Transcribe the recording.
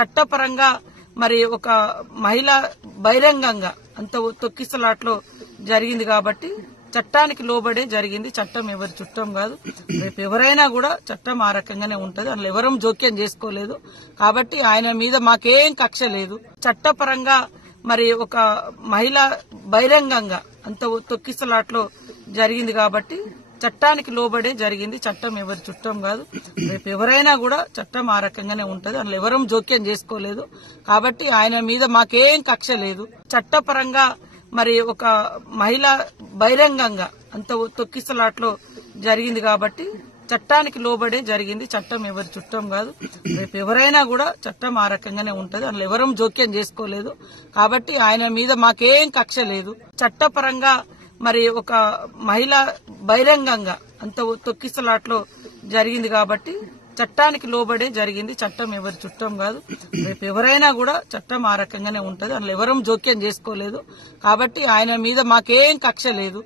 చట్టపరంగా మరి ఒక మహిళ బహిరంగంగా అంత తొక్కిసలాట్లో జరిగింది కాబట్టి చట్టానికి లోబడే జరిగింది. చట్టం ఎవరి చుట్టం కాదు. రేపు ఎవరైనా కూడా చట్టం ఆ రకంగానే ఉంటది. అందులో ఎవరం జోక్యం చేసుకోలేదు. కాబట్టి ఆయన మీద మాకేం కక్ష లేదు. చట్టపరంగా మరి ఒక మహిళ బహిరంగంగా అంత తొక్కిసలాట్లో జరిగింది కాబట్టి చట్టానికి లోబడే జరిగింది. చట్టం ఎవరి చుట్టం కాదు. రేపు ఎవరైనా కూడా చట్టం ఆ రకంగానే ఉంటది. అందులో ఎవరం జోక్యం చేసుకోలేదు. కాబట్టి ఆయన మీద మాకేం కక్ష లేదు. చట్టపరంగా మరి ఒక మహిళ బహిరంగంగా అంత తొక్కిసలాట్లో జరిగింది కాబట్టి చట్టానికి లోబడే జరిగింది. చట్టం ఎవరి చుట్టం కాదు. రేపు ఎవరైనా కూడా చట్టం ఆ రకంగానే ఉంటది. అందులో ఎవరం జోక్యం చేసుకోలేదు. కాబట్టి ఆయన మీద మాకేం కక్ష లేదు. చట్టపరంగా మరి ఒక మహిళ బహిరంగంగా అంత తొక్కిసలాట్లో జరిగింది కాబట్టి చట్టానికి లోబడే జరిగింది. చట్టం ఎవరి చుట్టం కాదు. రేపు ఎవరైనా కూడా చట్టం ఆ రకంగానే ఉంటది. అందులో ఎవరం జోక్యం చేసుకోలేదు. కాబట్టి ఆయన మీద మాకేం కక్ష లేదు.